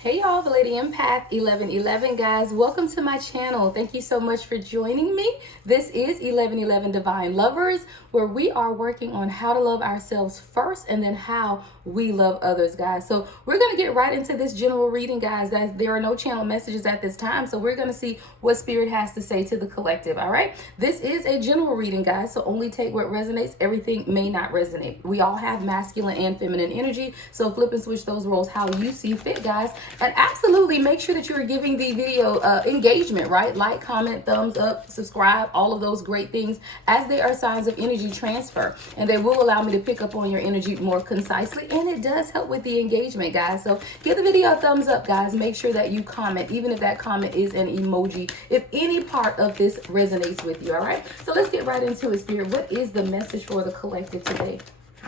Hey y'all, the Lady Empath 1111 guys. Welcome to my channel. Thank you so much for joining me. This is 1111 Divine Lovers, where we are working on how to love ourselves first and then how we love others, guys. So we're going to get right into this general reading, guys. There are no channel messages at this time, so we're going to see what Spirit has to say to the collective, all right? This is a general reading, guys, so only take what resonates. Everything may not resonate. We all have masculine and feminine energy, so flip and switch those roles how you see fit, guys. And absolutely make sure that you're giving the video engagement, right? Like, comment, thumbs up, subscribe, all of those great things, as they are signs of energy transfer. And they will allow me to pick up on your energy more concisely. And it does help with the engagement, guys. So give the video a thumbs up, guys. Make sure that you comment, even if that comment is an emoji, if any part of this resonates with you, all right? So let's get right into it, Spirit. What is the message for the collective today?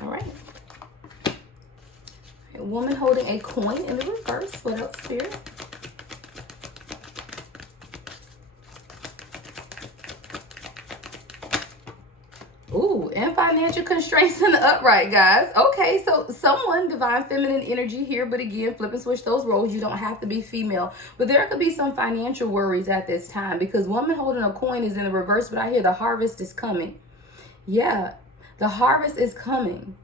All right. A woman holding a coin in the reverse. What else, Spirit? Ooh, and financial constraints in the upright, guys. Okay, so someone, divine feminine energy here, but again, flip and switch those roles. You don't have to be female, but there could be some financial worries at this time because woman holding a coin is in the reverse, but I hear the harvest is coming. Yeah, the harvest is coming.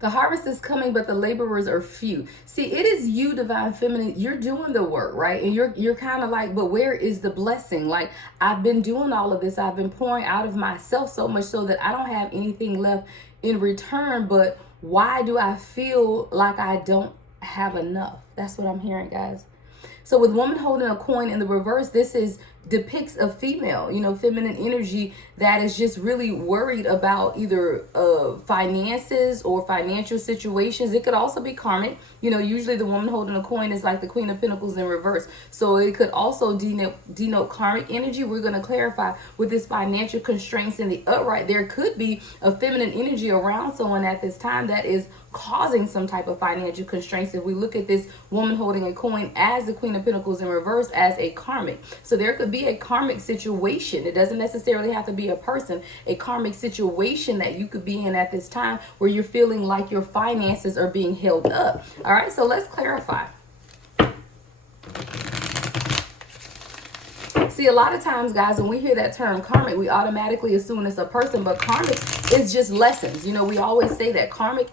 The harvest is coming, but the laborers are few. See, it is you, divine feminine. You're doing the work, right? And you're kind of like, but where is the blessing? Like, I've been doing all of this. I've been pouring out of myself so much so that I don't have anything left in return. But why do I feel like I don't have enough? That's what I'm hearing, guys. So with woman holding a coin in the reverse, this depicts a female, feminine energy that is just really worried about either finances or financial situations. It could also be karmic. Usually the woman holding a coin is like the Queen of Pentacles in reverse. So it could also denote karmic energy. We're going to clarify with this financial constraints in the upright. There could be a feminine energy around someone at this time that is causing some type of financial constraints. If we look at this woman holding a coin as the Queen of Pentacles in reverse as a karmic. So there could be a karmic situation. It doesn't necessarily have to be a person, a karmic situation that you could be in at this time where you're feeling like your finances are being held up. All right, so let's clarify. See, a lot of times, guys, when we hear that term karmic, we automatically assume it's a person, but karmic is just lessons. We always say that karmic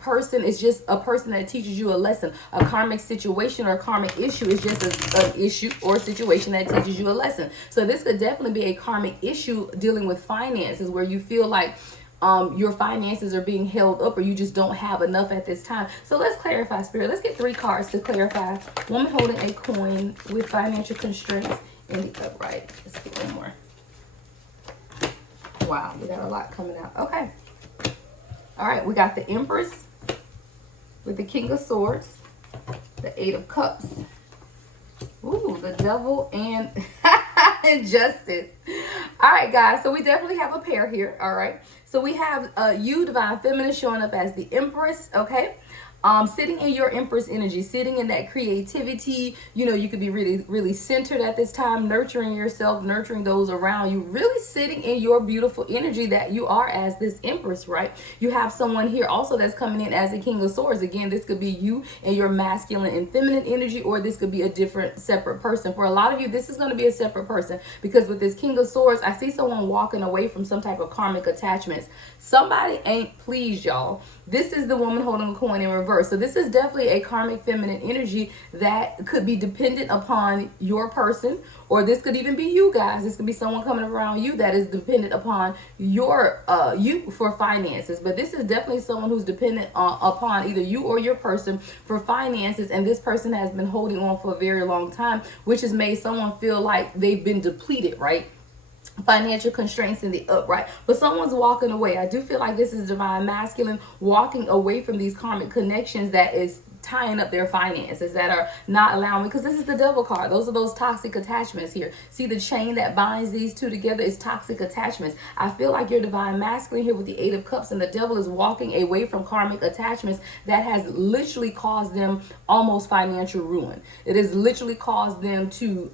person is just a person that teaches you a lesson. A karmic situation or a karmic issue is just an issue or a situation that teaches you a lesson. So this could definitely be a karmic issue dealing with finances where you feel like your finances are being held up or you just don't have enough at this time. So let's clarify, Spirit. Let's get 3 cards to clarify. Woman holding a coin with financial constraints in the upright. Let's get one more. Wow, we got a lot coming out. Okay. All right, we got the Empress with the King of Swords, the 8 of Cups. Ooh, the Devil and Justice. All right, guys, so we definitely have a pair here. All right, so we have you, divine feminine, showing up as the Empress. Okay, sitting in your Empress energy, sitting in that creativity. You could be really, really centered at this time, nurturing yourself, nurturing those around you, really sitting in your beautiful energy that you are as this Empress, right? You have someone here also that's coming in as the King of Swords. Again, this could be you and your masculine and feminine energy, or this could be a different separate person. For a lot of you, this is going to be a separate person because with this King of Swords, I see someone walking away from some type of karmic attachments. Somebody ain't pleased, y'all. This is the woman holding a coin in reverse. So this is definitely a karmic feminine energy that could be dependent upon your person, or this could even be you guys. This could be someone coming around you that is dependent upon your you for finances. But this is definitely someone who's dependent upon either you or your person for finances, and this person has been holding on for a very long time, which has made someone feel like they've been depleted, right? Financial constraints in the upright, but someone's walking away. I do feel like this is divine masculine walking away from these karmic connections that is tying up their finances, that are not allowing, because this is the Devil card. Those are those toxic attachments here. See the chain that binds these two together is toxic attachments. I feel like your divine masculine here with the 8 of Cups, and the Devil is walking away from karmic attachments that has literally caused them almost financial ruin. It has literally caused them to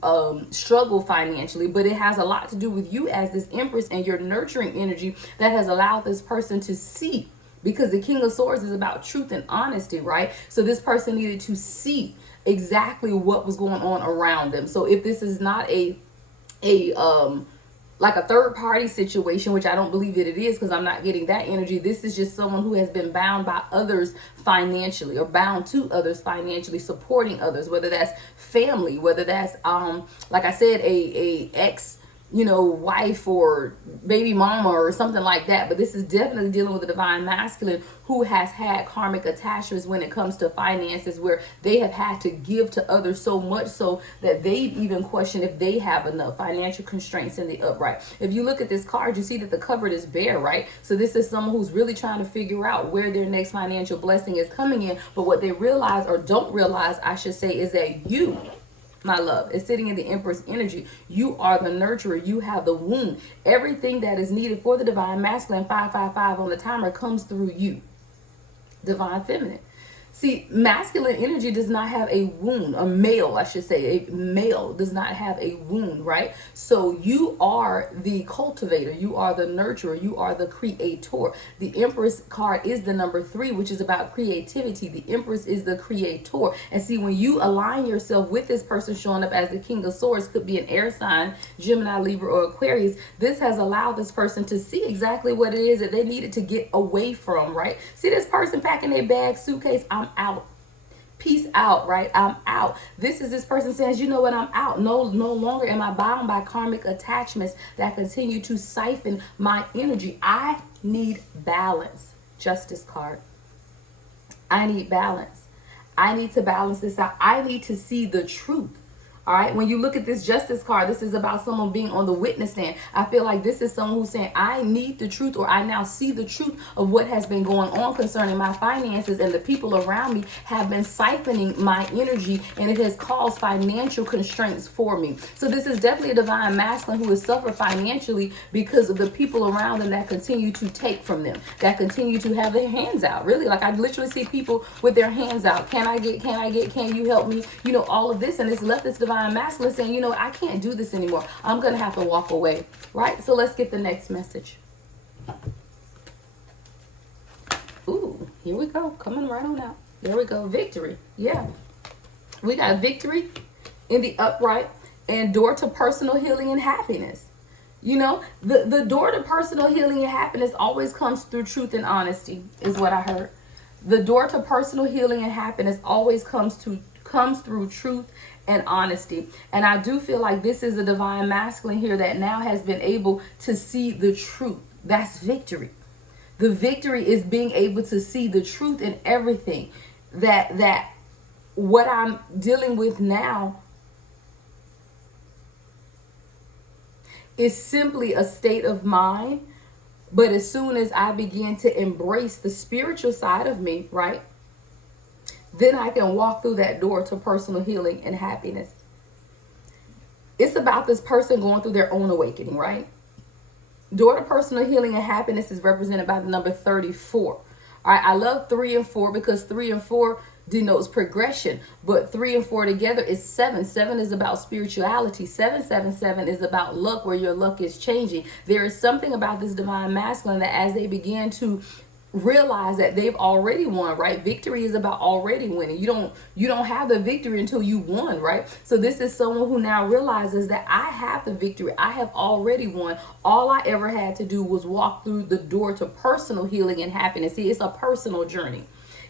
struggle financially, but it has a lot to do with you as this Empress and your nurturing energy that has allowed this person to see because the King of Swords is about truth and honesty, right? So this person needed to see exactly what was going on around them. So if this is not a like a third party situation, which I don't believe that it is, because I'm not getting that energy. This is just someone who has been bound by others financially, or bound to others financially, supporting others, whether that's family, whether that's like I said, a ex, you know, wife or baby mama or something like that. But this is definitely dealing with a divine masculine who has had karmic attachments when it comes to finances, where they have had to give to others so much so that they've even questioned if they have enough financial constraints in the upright. If you look at this card, you see that the cupboard is bare, right? So this is someone who's really trying to figure out where their next financial blessing is coming in. But what they realize, or don't realize, I should say, is that you, my love, is sitting in the Empress energy. You are the nurturer. You have the womb. Everything that is needed for the divine masculine, 555 on the timer, comes through you. Divine feminine. See, masculine energy does not have a wound. A male, I should say, a male does not have a wound, right? So you are the cultivator. You are the nurturer. You are the creator. The Empress card is the number 3, which is about creativity. The Empress is the creator. And see, when you align yourself with this person showing up as the King of Swords, could be an air sign, Gemini, Libra, or Aquarius, this has allowed this person to see exactly what it is that they needed to get away from, right? See this person packing their bag, suitcase, I'm out. Peace out, right? I'm out. This is this person says, you know what, I'm out. No longer am I bound by karmic attachments that continue to siphon my energy. I need balance. Justice card. I need balance. I need to balance this out. I need to see the truth. All right. When you look at this Justice card, this is about someone being on the witness stand. I feel like this is someone who's saying, I need the truth, or I now see the truth of what has been going on concerning my finances, and the people around me have been siphoning my energy, and it has caused financial constraints for me. So this is definitely a divine masculine who has suffered financially because of the people around them that continue to take from them, that continue to have their hands out. Really, like I literally see people with their hands out. Can I get, can you help me? You know, all of this, and it's left this divine masculine saying, you know, I can't do this anymore. I'm going to have to walk away, right? So let's get the next message. Ooh, here we go. Coming right on out. There we go. Victory. Yeah. We got victory in the upright and door to personal healing and happiness. You know, the door to personal healing and happiness always comes through truth and honesty, is what I heard. The door to personal healing and happiness always comes through truth and honesty. And I do feel like this is a divine masculine here that now has been able to see the truth. That's victory. The victory is being able to see the truth in everything. That what I'm dealing with now is simply a state of mind. But as soon as I begin to embrace the spiritual side of me, right, then I can walk through that door to personal healing and happiness. It's about this person going through their own awakening, right? Door to personal healing and happiness is represented by the number 34. All right, I love 3 and 4 because 3 and 4 denotes progression, but 3 and 4 together is 7. 7 is about spirituality. 777 is about luck, where your luck is changing. There is something about this divine masculine that as they begin to realize that they've already won, right? Victory is about already winning. You don't have the victory until you won, right? So this is someone who now realizes that I have the victory. I have already won. All I ever had to do was walk through the door to personal healing and happiness. See, it's a personal journey.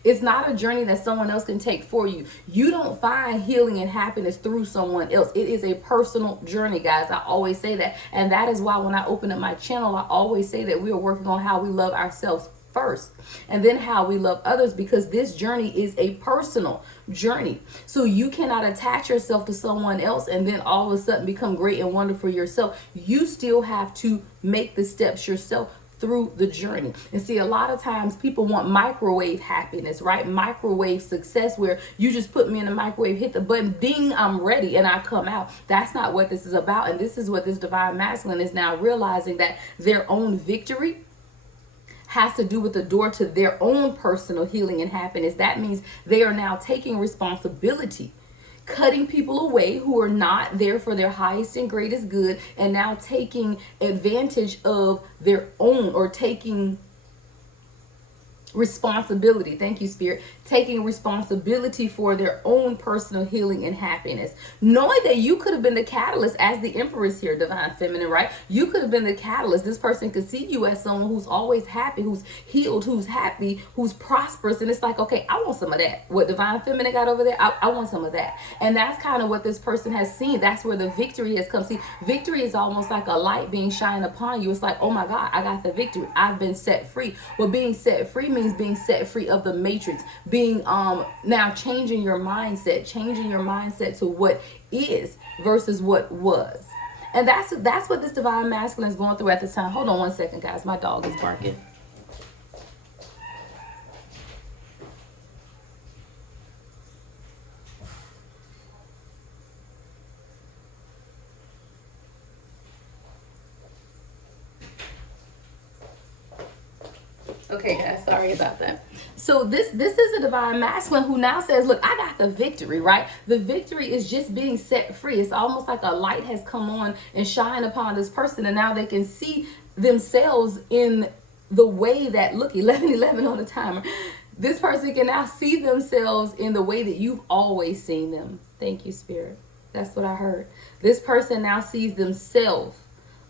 It's not a journey that someone else can take for you. You don't find healing and happiness through someone else. It is a personal journey, guys. I always say that. And that is why when I open up my channel, I always say that we are working on how we love ourselves first, and then how we love others, because this journey is a personal journey. So you cannot attach yourself to someone else and then all of a sudden become great and wonderful yourself. You still have to make the steps yourself through the journey. And see, a lot of times people want microwave happiness, right? Microwave success, where you just put me in the microwave, hit the button, ding, I'm ready, and I come out. That's not what this is about. And this is what this divine masculine is now realizing, that their own victory has to do with the door to their own personal healing and happiness. That means they are now taking responsibility, cutting people away who are not there for their highest and greatest good, and now taking advantage of their own, or taking responsibility. Thank you, Spirit. Taking responsibility for their own personal healing and happiness. Knowing that you could have been the catalyst as the Empress here, Divine Feminine, right? You could have been the catalyst. This person could see you as someone who's always happy, who's healed, who's happy, who's prosperous. And it's like, okay, I want some of that. What Divine Feminine got over there, I want some of that. And that's kind of what this person has seen. That's where the victory has come. See, victory is almost like a light being shined upon you. It's like, oh my God, I got the victory. I've been set free. Well, being set free means being set free of the matrix, being now changing your mindset to what is versus what was. And that's what this divine masculine is going through at this time. Hold on one second, guys. My dog is barking. Okay, guys, sorry about that. So this is a divine masculine who now says, look, I got the victory, right? The victory is just being set free. It's almost like a light has come on and shine upon this person, and now they can see themselves in the way that, look, 11:11 on the timer. This person can now see themselves in the way that you've always seen them. Thank you, Spirit. That's what I heard. This person now sees themselves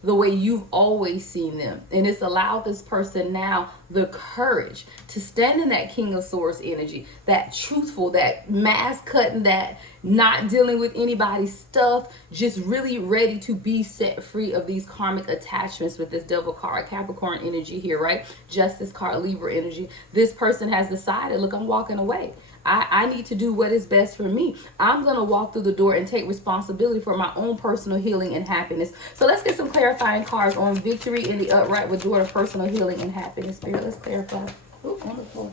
the way you've always seen them. And it's allowed this person now the courage to stand in that King of Swords energy, that truthful, that mask cutting, that not dealing with anybody's stuff, just really ready to be set free of these karmic attachments with this Devil card, Capricorn energy here, right? Justice card, Libra energy. This person has decided, look, I'm walking away. I need to do what is best for me. I'm going to walk through the door and take responsibility for my own personal healing and happiness. So let's get some clarifying cards on victory in the upright with door to personal healing and happiness. Spirit, let's clarify. Ooh, wonderful.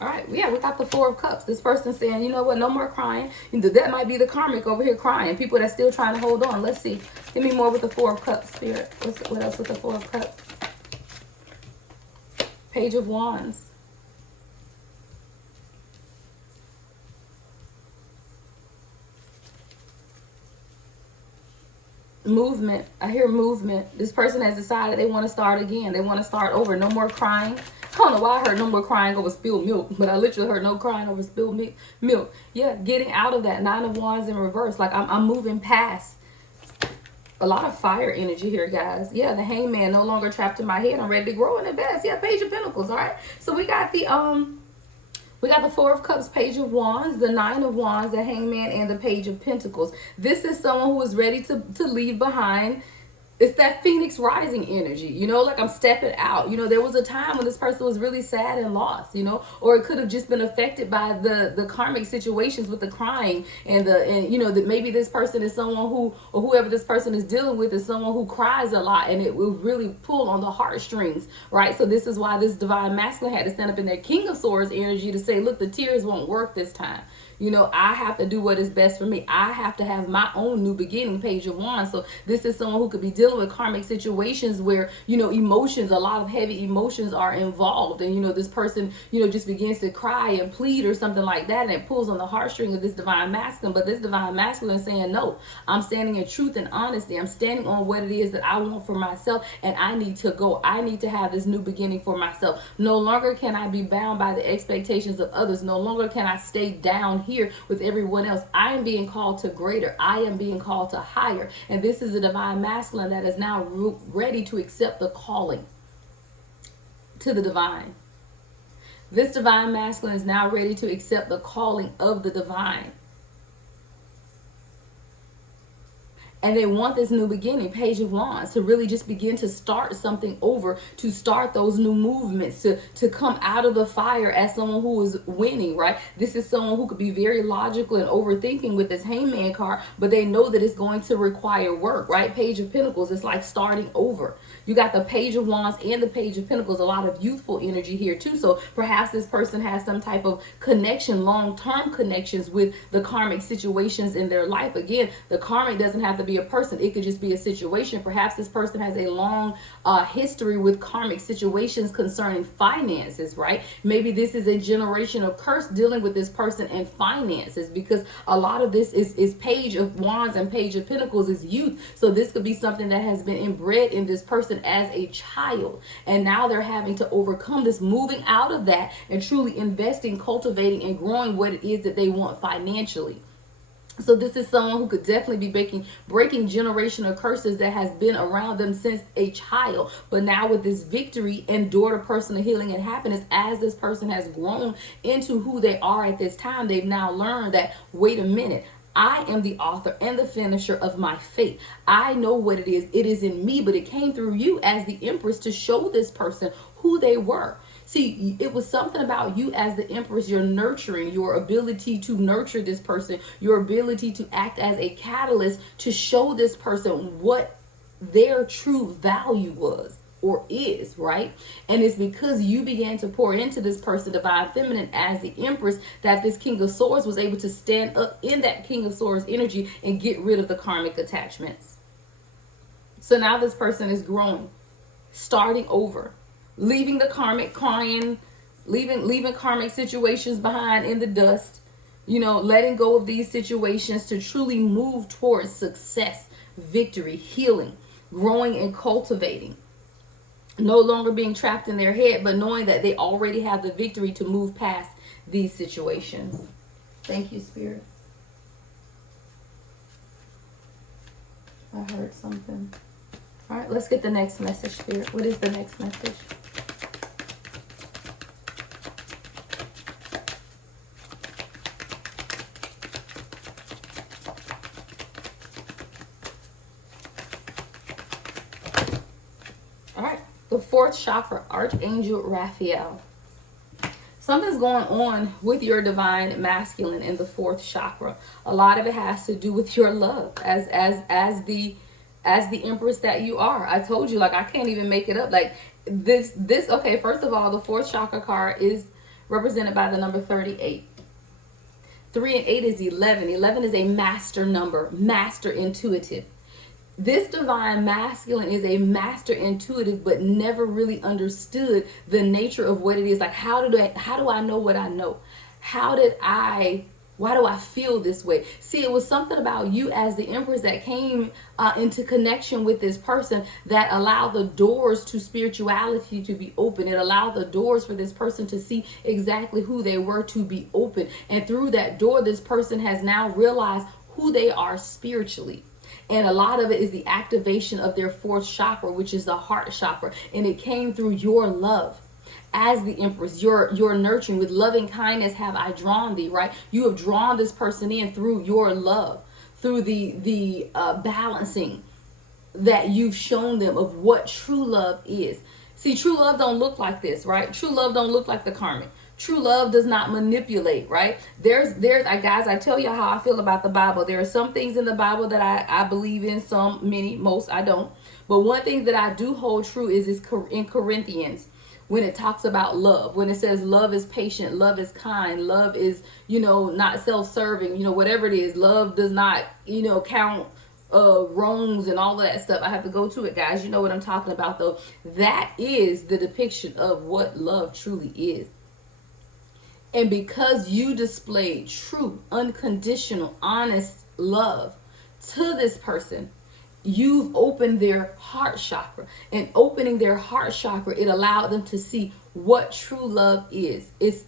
All right, yeah, we got the Four of Cups. This person saying, you know what, no more crying. That might be the karmic over here crying. People that's still trying to hold on. Let's see. Give me more with the Four of Cups, Spirit. What else with the Four of Cups? Page of Wands. Movement. I hear movement. This person has decided they want to start again. They want to start over. No more crying. I don't know why I heard no more crying over spilled milk, but I literally heard no crying over spilled milk. Yeah, getting out of that. Nine of Wands in reverse. Like I'm moving past. A lot of fire energy here, guys. Yeah, the Hangman, no longer trapped in my head. I'm ready to grow and invest. Yeah, Page of Pentacles. All right. So we got the Four of Cups, Page of Wands, the Nine of Wands, the Hangman, and the Page of Pentacles. This is someone who is ready to leave behind. It's that Phoenix rising energy, you know, like I'm stepping out. You know, there was a time when this person was really sad and lost, you know, or it could have just been affected by the karmic situations with the crying and you know, that maybe this person is someone who, or whoever this person is dealing with is someone who cries a lot, and it will really pull on the heartstrings, right? So this is why this divine masculine had to stand up in their King of Swords energy to say, look, the tears won't work this time. You know, I have to do what is best for me. I have to have my own new beginning, Page of Wands. So this is someone who could be dealing with karmic situations where, you know, emotions, a lot of heavy emotions are involved. And, you know, this person, you know, just begins to cry and plead or something like that. And it pulls on the heartstring of this divine masculine. But this divine masculine is saying, no, I'm standing in truth and honesty. I'm standing on what it is that I want for myself. And I need to go. I need to have this new beginning for myself. No longer can I be bound by the expectations of others. No longer can I stay down here with everyone else. I am being called to greater. I am being called to higher. And this is a divine masculine that is now ready to accept the calling to the divine. This divine masculine is now ready to accept the calling of the divine. And they want this new beginning, Page of Wands, to really just begin to start something over, to start those new movements, to come out of the fire as someone who is winning, right? This is someone who could be very logical and overthinking with this Hangman card, but they know that it's going to require work, right? Page of Pentacles, it's like starting over. You got the Page of Wands and the Page of Pentacles, a lot of youthful energy here too. So perhaps this person has some type of connection, long-term connections with the karmic situations in their life. Again, the karmic doesn't have to be a person. It could just be a situation. Perhaps this person has a long history with karmic situations concerning finances, right? Maybe this is a generational curse dealing with this person and finances, because a lot of this is Page of Wands and Page of Pentacles is youth. So this could be something that has been inbred in this person person as a child. And now they're having to overcome this, moving out of that and truly investing, cultivating, and growing what it is that they want financially. So this is someone who could definitely be breaking generational curses that has been around them since a child. But now with this victory and door to personal healing and happiness, as this person has grown into who they are at this time, they've now learned that, wait a minute, I am the author and the finisher of my fate. I know what it is. It is in me, but it came through you as the Empress to show this person who they were. See, it was something about you as the Empress, your nurturing, your ability to nurture this person, your ability to act as a catalyst to show this person what their true value was or is, right? And it's because you began to pour into this person, divine feminine, as the Empress, that this King of Swords was able to stand up in that King of Swords energy and get rid of the karmic attachments. So now this person is growing, starting over, leaving the karmic crying, leaving karmic situations behind in the dust, letting go of these situations to truly move towards success, victory, healing, growing and cultivating. No longer being trapped in their head, but knowing that they already have the victory to move past these situations. Thank you, Spirit. I heard something. All right, let's get the next message, Spirit. What is the next message? All right, the fourth chakra, Archangel Raphael. Something's going on with your divine masculine in the fourth chakra. A lot of it has to do with your love as the Empress that you are. I told you, like, I can't even make it up. Like this. Okay, first of all, the fourth chakra card is represented by the number 38. 3 and 8 is 11. 11 is a master number, master intuitive. This divine masculine is a master intuitive, but never really understood the nature of what it is. Like, how do I know what I know? Why do I feel this way? See, it was something about you as the Empress that came into connection with this person that allowed the doors to spirituality to be open. It allowed the doors for this person to see exactly who they were to be open. And through that door, this person has now realized who they are spiritually. And a lot of it is the activation of their fourth chakra, which is the heart chakra. And it came through your love. As the Empress, your nurturing, with loving kindness have I drawn thee, right? You have drawn this person in through your love, through the balancing that you've shown them of what true love is. See, true love don't look like this, right? True love don't look like the karmic. True love does not manipulate, right? Guys, I tell you how I feel about the Bible. There are some things in the Bible that I believe in, most I don't. But one thing that I do hold true is in Corinthians, when it talks about love, when it says love is patient, love is kind, love is, not self-serving, whatever it is, love does not, count wrongs and all of that stuff. I have to go to it, guys. You know what I'm talking about, though. That is the depiction of what love truly is. And because you displayed true, unconditional, honest love to this person, you've opened their heart chakra. And opening their heart chakra, it allowed them to see what true love is. It's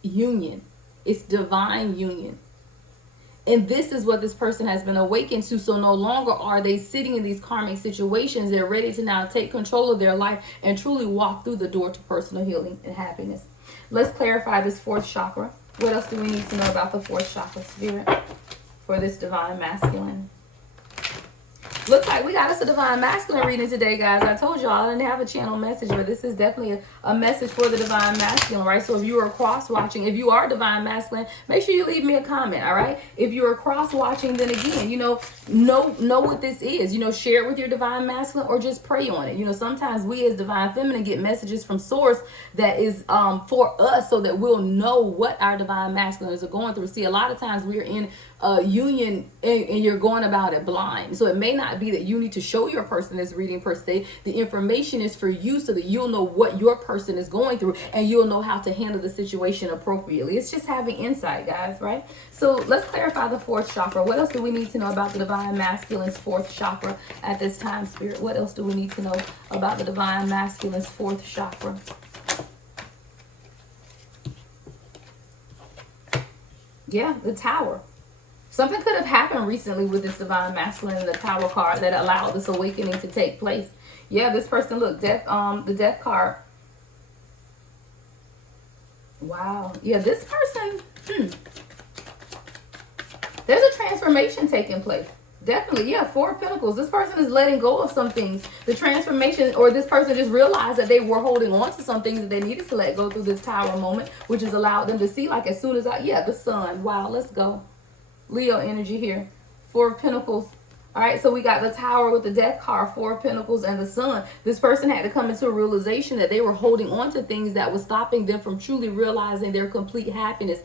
union. It's divine union. And this is what this person has been awakened to. So no longer are they sitting in these karmic situations. They're ready to now take control of their life and truly walk through the door to personal healing and happiness. Let's clarify this fourth chakra. What else do we need to know about the fourth chakra, Spirit, for this divine masculine? Looks like we got us a divine masculine reading today, guys. I told y'all I didn't have a channel message, but this is definitely a message for the divine masculine, right? So if you are cross-watching, if you are divine masculine, make sure you leave me a comment, all right? If you are cross-watching, then again, know what this is. Share it with your divine masculine or just pray on it. Sometimes we as divine feminine get messages from source that is for us so that we'll know what our divine masculines are going through. See, a lot of times we're in union and you're going about it blind. So it may not not be that you need to show your person this reading per se. The information is for you so that you'll know what your person is going through and you'll know how to handle the situation appropriately. It's just having insight, guys, right? So let's clarify the fourth chakra. What else do we need to know about the divine masculine's fourth chakra at this time, Spirit? What else do we need to know about the divine masculine's fourth chakra? Yeah, the Tower. Something could have happened recently with this divine masculine and the Tower card that allowed this awakening to take place. Yeah, this person, look, death, the Death card. Wow. Yeah, this person, there's a transformation taking place. Definitely, yeah, Four of Pentacles. This person is letting go of some things. The transformation, or this person just realized that they were holding on to some things that they needed to let go through this Tower moment, which has allowed them to see, like, as soon as the Sun. Wow, let's go. Leo energy here. Four of Pentacles. All right, so we got the Tower with the Death card, Four of Pentacles, and the Sun. This person had to come into a realization that they were holding on to things that was stopping them from truly realizing their complete happiness,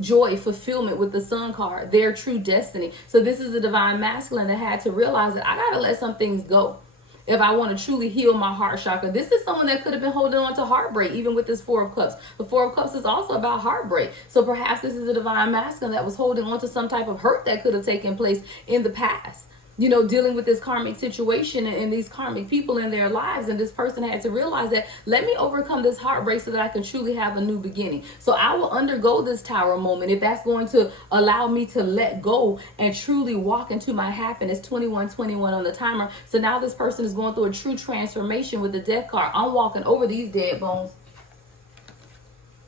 joy, fulfillment with the Sun card, their true destiny. So this is the divine masculine that had to realize that I got to let some things go if I want to truly heal my heart chakra. This is someone that could have been holding on to heartbreak, even with this Four of Cups. The Four of Cups is also about heartbreak. So perhaps this is a divine masculine that was holding on to some type of hurt that could have taken place in the past. You know, dealing with this karmic situation and these karmic people in their lives. And this person had to realize that, let me overcome this heartbreak so that I can truly have a new beginning. So I will undergo this Tower moment if that's going to allow me to let go and truly walk into my happiness. 2121 on the timer. So now this person is going through a true transformation with the Death card. I'm walking over these dead bones.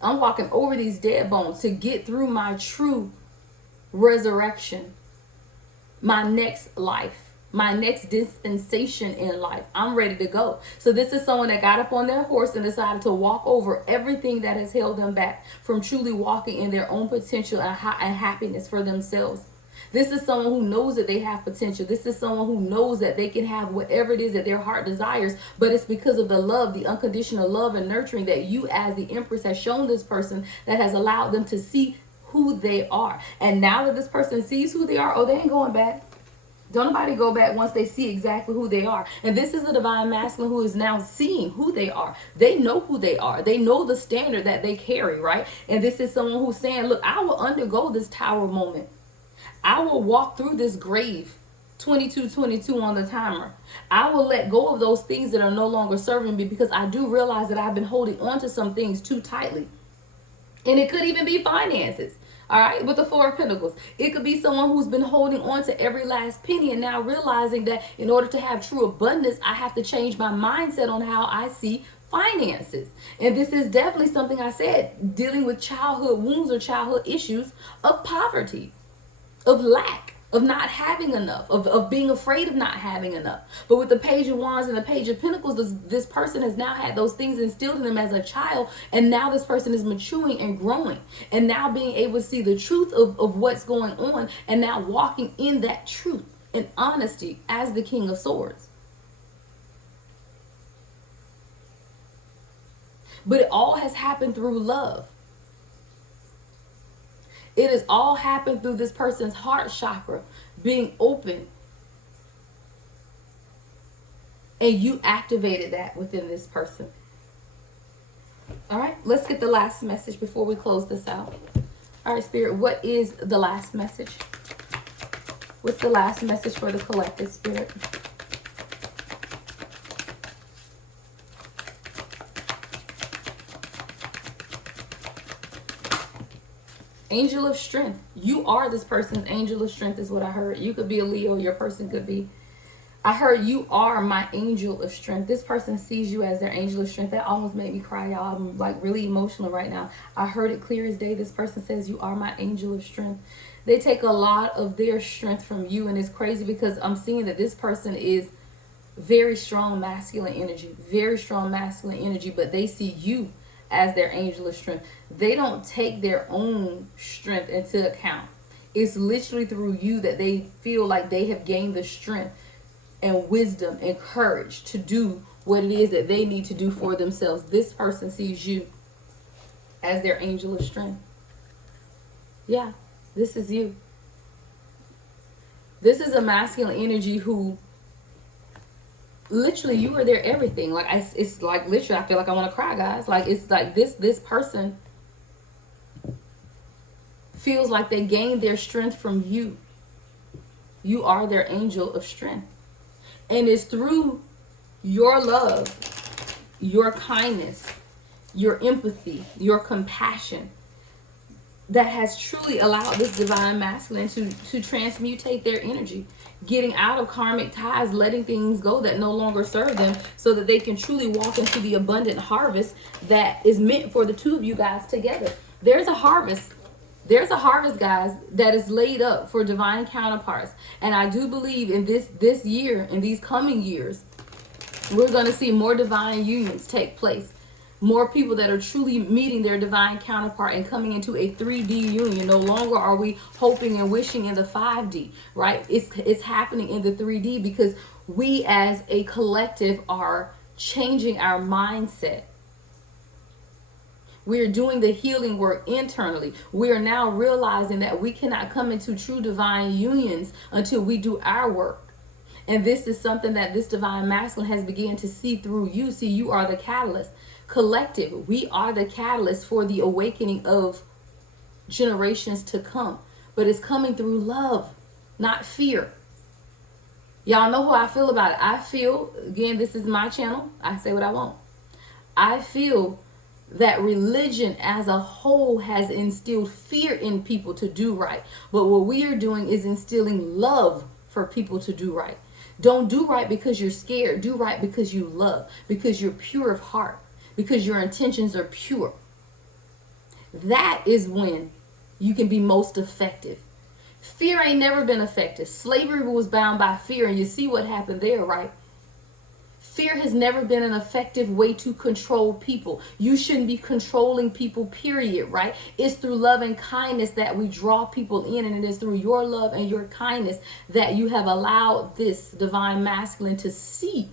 I'm walking over these dead bones to get through my true resurrection. My next life, my next dispensation in life. I'm ready to go. So this is someone that got up on their horse and decided to walk over everything that has held them back from truly walking in their own potential and happiness for themselves. This is someone who knows that they have potential. This is someone who knows that they can have whatever it is that their heart desires, but it's because of the love, the unconditional love and nurturing that you as the Empress has shown this person that has allowed them to see who they are. And now that this person sees who they are, oh, they ain't going back. Don't nobody go back once they see exactly who they are. And this is the divine masculine who is now seeing who they are. They know who they are. They know the standard that they carry, right? And this is someone who's saying, look, I will undergo this Tower moment. I will walk through this grave. 2222 on the timer. I will let go of those things that are no longer serving me because I do realize that I've been holding on to some things too tightly. And it could even be finances. All right, with the Four of Pentacles. It could be someone who's been holding on to every last penny and now realizing that in order to have true abundance, I have to change my mindset on how I see finances. And this is definitely something I said, dealing with childhood wounds or childhood issues of poverty, of lack, of not having enough, of being afraid of not having enough. But with the Page of Wands and the Page of Pentacles, this person has now had those things instilled in them as a child, and now this person is maturing and growing, and now being able to see the truth of what's going on, and now walking in that truth and honesty as the King of Swords. But it all has happened through love. It has all happened through this person's heart chakra being open. And you activated that within this person. All right, let's get the last message before we close this out. All right, Spirit, what is the last message? What's the last message for the collective, Spirit? Angel of strength. You are this person's angel of strength is what I heard. You could be a Leo. Your person could be. I heard you are my angel of strength. This person sees you as their angel of strength. That almost made me cry, y'all. I'm like really emotional right now. I heard it clear as day. This person says you are my angel of strength. They take a lot of their strength from you. And it's crazy because I'm seeing that this person is very strong masculine energy. Very strong masculine energy. But they see you as their angel of strength. They don't take their own strength into account. It's literally through you that they feel like they have gained the strength and wisdom and courage to do what it is that they need to do for themselves. This person sees you as their angel of strength. Yeah, this is you. This is a masculine energy who literally, you are their everything. Like it's like literally, I feel like I want to cry, guys. Like it's like this person feels like they gained their strength from you. You are their angel of strength. And it's through your love, your kindness, your empathy, your compassion that has truly allowed this divine masculine to transmutate their energy, getting out of karmic ties, letting things go that no longer serve them, so that they can truly walk into the abundant harvest that is meant for the two of you guys together. There's a harvest, guys, that is laid up for divine counterparts. And I do believe in this year, in these coming years, we're going to see more divine unions take place. More people that are truly meeting their divine counterpart and coming into a 3D union. No longer are we hoping and wishing in the 5D, right? It's happening in the 3D because we as a collective are changing our mindset. We are doing the healing work internally. We are now realizing that we cannot come into true divine unions until we do our work. And this is something that this divine masculine has begun to see through you. See, you are the catalyst. Collective, we are the catalyst for the awakening of generations to come. But it's coming through love, not fear. Y'all know how I feel about it. I feel, again, this is my channel. I say what I want. I feel that religion as a whole has instilled fear in people to do right. But what we are doing is instilling love for people to do right. Don't do right because you're scared. Do right because you love, because you're pure of heart, because your intentions are pure. That is when you can be most effective. Fear ain't never been effective. Slavery was bound by fear, and you see what happened there, right? Fear has never been an effective way to control people. You shouldn't be controlling people, period, right? It's through love and kindness that we draw people in, and it is through your love and your kindness that you have allowed this divine masculine to see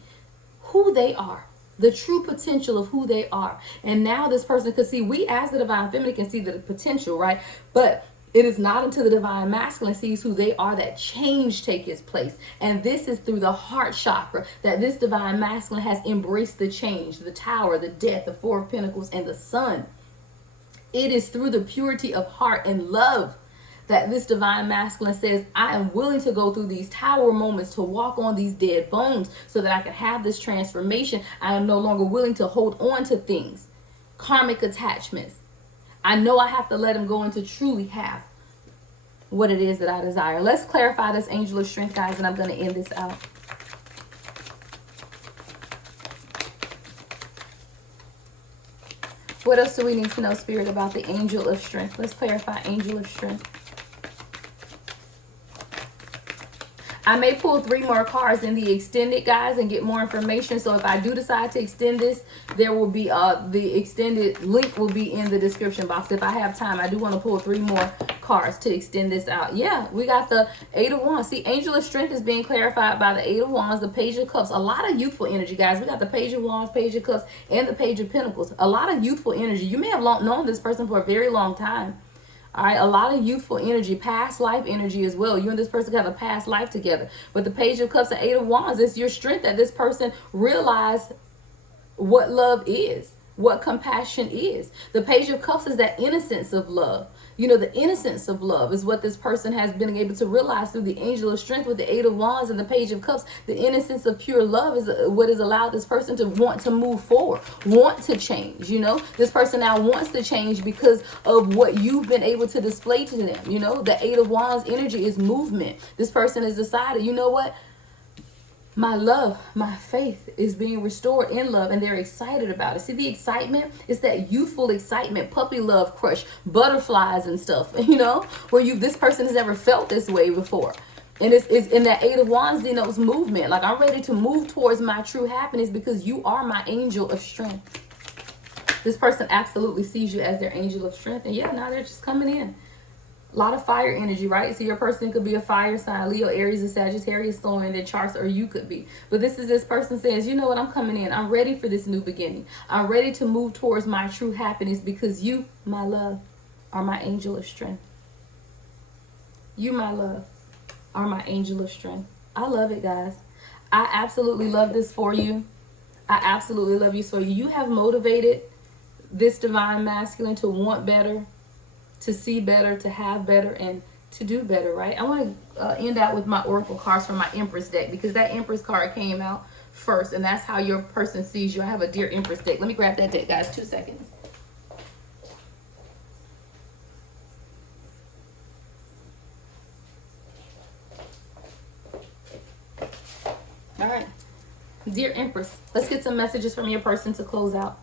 who they are, the true potential of who they are. And now this person can see, we as the divine feminine can see the potential, right? But it is not until the divine masculine sees who they are that change takes its place. And this is through the heart chakra that this divine masculine has embraced the change, the tower, the death, the four of pentacles, and the sun. It is through the purity of heart and love that this divine masculine says, I am willing to go through these tower moments, to walk on these dead bones so that I can have this transformation. I am no longer willing to hold on to things, karmic attachments. I know I have to let him go and to truly have what it is that I desire. Let's clarify this angel of strength, guys, and I'm going to end this out. What else do we need to know, Spirit, about the angel of strength? Let's clarify angel of strength. I may pull 3 more cards in the extended, guys, and get more information. So if I do decide to extend this, there will be the extended link will be in the description box. If I have time, I do want to pull 3 more cards to extend this out. Yeah, we got the 8 of Wands. See, angel of strength is being clarified by the 8 of Wands, the Page of Cups. A lot of youthful energy, guys. We got the Page of Wands, Page of Cups, and the Page of Pentacles. A lot of youthful energy. You may have known this person for a very long time. All right, a lot of youthful energy, past life energy as well. You and this person have a past life together. But the Page of Cups and 8 of Wands, it's your strength that this person realized what love is, what compassion is. The Page of Cups is that innocence of love. You know, the innocence of love is what this person has been able to realize through the angel of strength with the 8 of Wands and the Page of Cups. The innocence of pure love is what has allowed this person to want to move forward, want to change. You know, this person now wants to change because of what you've been able to display to them. You know, the 8 of Wands energy is movement. This person has decided, you know what? My love, my faith is being restored in love, and they're excited about it. See, the excitement is that youthful excitement, puppy love crush, butterflies and stuff, you know, where this person has never felt this way before. And it's in that 8 of Wands denotes movement. Like, I'm ready to move towards my true happiness because you are my angel of strength. This person absolutely sees you as their angel of strength. And yeah, now they're just coming in. A lot of fire energy, right? So your person could be a fire sign, Leo, Aries, and Sagittarius throwing in their charts, or you could be. But this person says, you know what, I'm coming in. I'm ready for this new beginning. I'm ready to move towards my true happiness because you, my love, are my angel of strength. You, my love, are my angel of strength. I love it, guys. I absolutely love this for you. I absolutely love you. So you have motivated this divine masculine to want better, to see better, to have better, and to do better, right? I want to end out with my oracle cards from my Empress deck, because that Empress card came out first, and that's how your person sees you. I have a Dear Empress deck. Let me grab that deck, guys. 2 seconds. All right. Dear Empress, let's get some messages from your person to close out.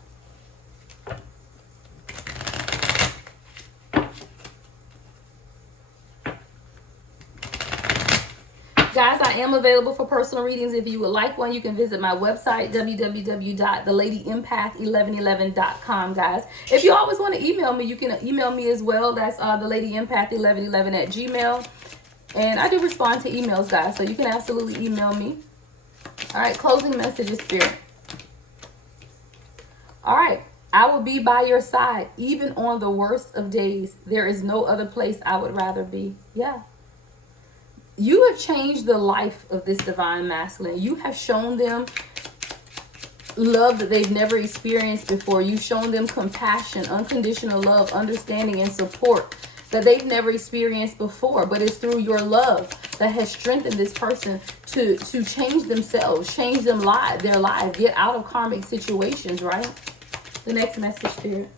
Guys, I am available for personal readings. If you would like one, you can visit my website, www.thelady1111.com, guys. If you always want to email me, you can email me as well. That's thelady1111@gmail. And I do respond to emails, guys, so you can absolutely email me. All right, closing messages, Spirit. All right, I will be by your side, even on the worst of days. There is no other place I would rather be. Yeah. You have changed the life of this divine masculine. You have shown them love that they've never experienced before. You've shown them compassion, unconditional love, understanding, and support that they've never experienced before. But it's through your love that has strengthened this person to change themselves, change their life, get out of karmic situations, right? The next message, Spirit.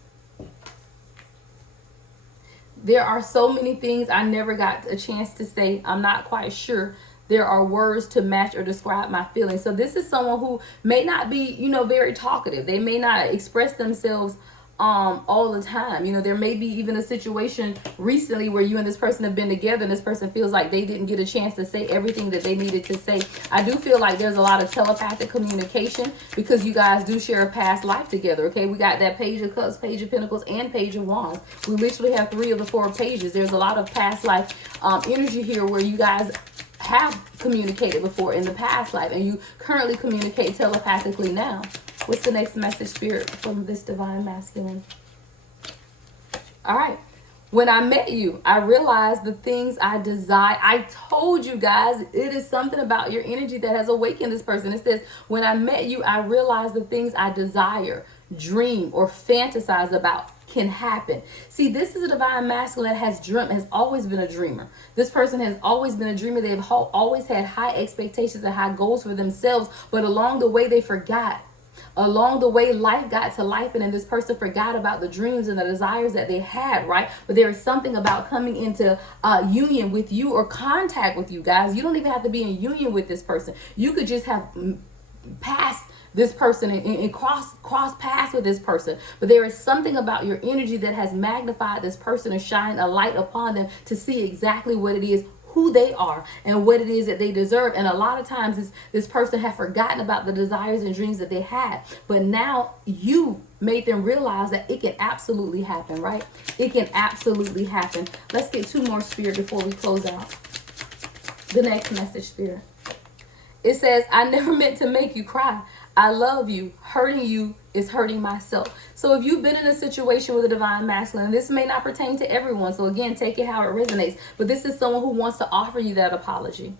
There are so many things I never got a chance to say. I'm not quite sure there are words to match or describe my feelings. So this is someone who may not be, very talkative. They may not express themselves all the time. There may be even a situation recently where you and this person have been together and this person feels like they didn't get a chance to say everything that they needed to say. I do feel like there's a lot of telepathic communication because you guys do share a past life together. Okay, we got that Page of Cups, Page of Pentacles, and Page of Wands. We literally have 3 of the 4 pages. There's a lot of past life energy here where you guys have communicated before in the past life and you currently communicate telepathically now. What's the next message, Spirit, from this divine masculine? All right. When I met you, I realized the things I desire. I told you guys, it is something about your energy that has awakened this person. It says, when I met you, I realized the things I desire, dream, or fantasize about can happen. See, this is a divine masculine that has always been a dreamer. This person has always been a dreamer. They've always had high expectations and high goals for themselves, but along the way they forgot. Along the way, life got to life, and then this person forgot about the dreams and the desires that they had, right? But there is something about coming into union with you or contact with you, guys. You don't even have to be in union with this person. You could just have passed this person and cross paths with this person. But there is something about your energy that has magnified this person and shined a light upon them to see exactly what it is, who they are and what it is that they deserve. And a lot of times this person had forgotten about the desires and dreams that they had, but now you made them realize that it can absolutely happen, right? It can absolutely happen. Let's get 2 more, Spirit, before we close out. The next message, Spirit. It says, I never meant to make you cry. I love you. Hurting you is hurting myself. So if you've been in a situation with a divine masculine, this may not pertain to everyone. So again, take it how it resonates. But this is someone who wants to offer you that apology.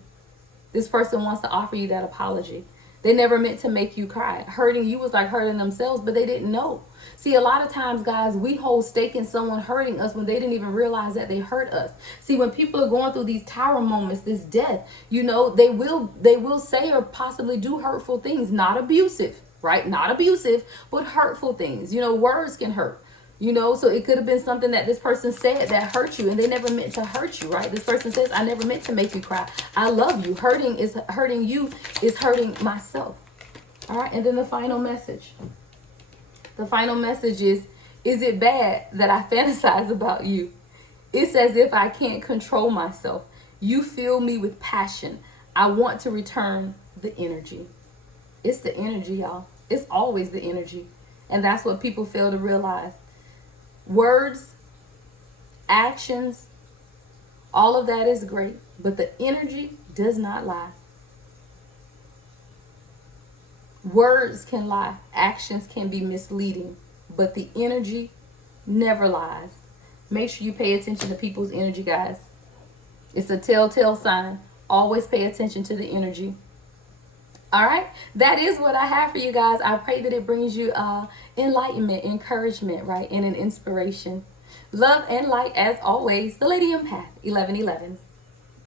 This person wants to offer you that apology. They never meant to make you cry. Hurting you was like hurting themselves, but they didn't know. See, a lot of times, guys, we hold stake in someone hurting us when they didn't even realize that they hurt us. See, when people are going through these tower moments, this death, they will say or possibly do hurtful things, not abusive, right? Not abusive, but hurtful things. Words can hurt. So it could have been something that this person said that hurt you and they never meant to hurt you, right? This person says, I never meant to make you cry. I love you. Hurting you is hurting myself. All right. And then the final message. The final message is it bad that I fantasize about you? It's as if I can't control myself. You fill me with passion. I want to return the energy. It's the energy, y'all. It's always the energy. And that's what people fail to realize. Words, actions, all of that is great, but the energy does not lie. Words can lie, actions can be misleading, but the energy never lies. Make sure you pay attention to people's energy, guys. It's a telltale sign Always pay attention to the energy. All right, that is what I have for you guys. I pray that it brings you enlightenment, encouragement, right, and an inspiration. Love and light as always. The Lady Empath, 1111.